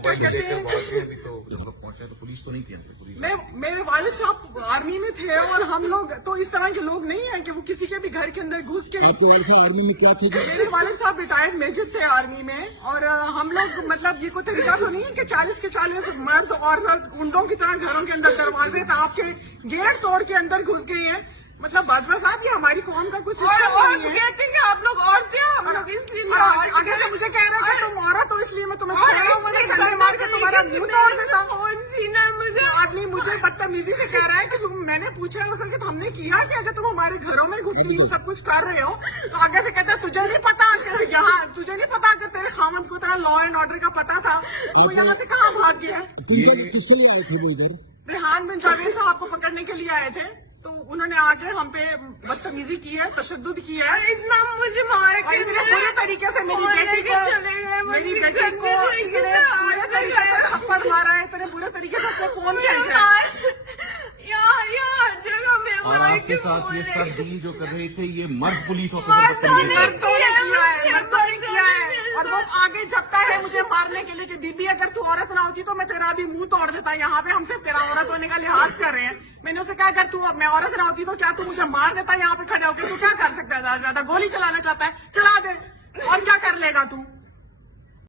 क्या कहते हैं, पहुंचे तो पुलिस तो नहीं थी, पुलिस मेरे वालिद साहब आर्मी में थे और हम लोग तो इस तरह के लोग नहीं है कि वो किसी के भी घर के अंदर घुस के। आपको आर्मी में क्या थे? मेरे वालिद साहब रिटायर्ड मेजर थे आर्मी में, और हम लोग मतलब ये कोई तरीका तो नहीं है कि 40 के 40 मर्द और गुंडों की तरह घरों के अंदर दरवाजे टाप के गेट तोड़ के अंदर घुस गए हैं। मतलब बाजवा साहब ये हमारी कौम का कुछ सिस्टम नहीं है। कहते हैं कि आप लोग औरतें हैं, हम लोग इसलिए आगे से मुझे कह रहा है कि तुम औरत हो इसलिए मैं तुम्हें चलने मार के तुम्हारा मुंह तोड़ देता हूँ। आदमी मुझे बदतमीजी से कह रहा है कि तुम, मैंने पूछा असल कि हमने किया कि अगर तुम हमारे घरों में घुस के सब कुछ कर रहे हो, तो आगे से कहते हैं तुझे नहीं पता कि यहाँ, तुझे नहीं पता कि तेरे खामन को तेरा लॉ एंड ऑर्डर का पता था, तो यहाँ से कहाँ भाग गया? किससे आए थे इधर? रेहान बिन जावेद साहब को पकड़ने के लिए आए थे, तो उन्होंने आके हम पे बदतमीजी की है, तशद्दुद की है, इतना मुझे मार के पूरे तरीके से मेरी बेटी को पूरे तरीके से थप्पड़ मारा है, इतने पूरे तरीके से अपने फोन खेलते हैं। यार जगह में और मार आपके के साथ ये सब डील जो कर रहे थे ये मर्द पुलिस मर्द ऑफिसर किया है और वो आगे झपटा है मुझे मारने के लिए कि बीबी अगर तू औरत ना होती तो मैं तेरा भी मुंह तोड़ देता। यहाँ पे हम सिर्फ तेरा औरत होने का लिहाज कर रहे हैं। मैंने उसे कहा अगर तू मैं औरत ना होती तो क्या तू मुझे मार देता? यहाँ पे खड़े होकर तू क्या कर सकता है? ज्यादा गोली चलाना चाहता है, चला दे, और क्या कर लेगा तू?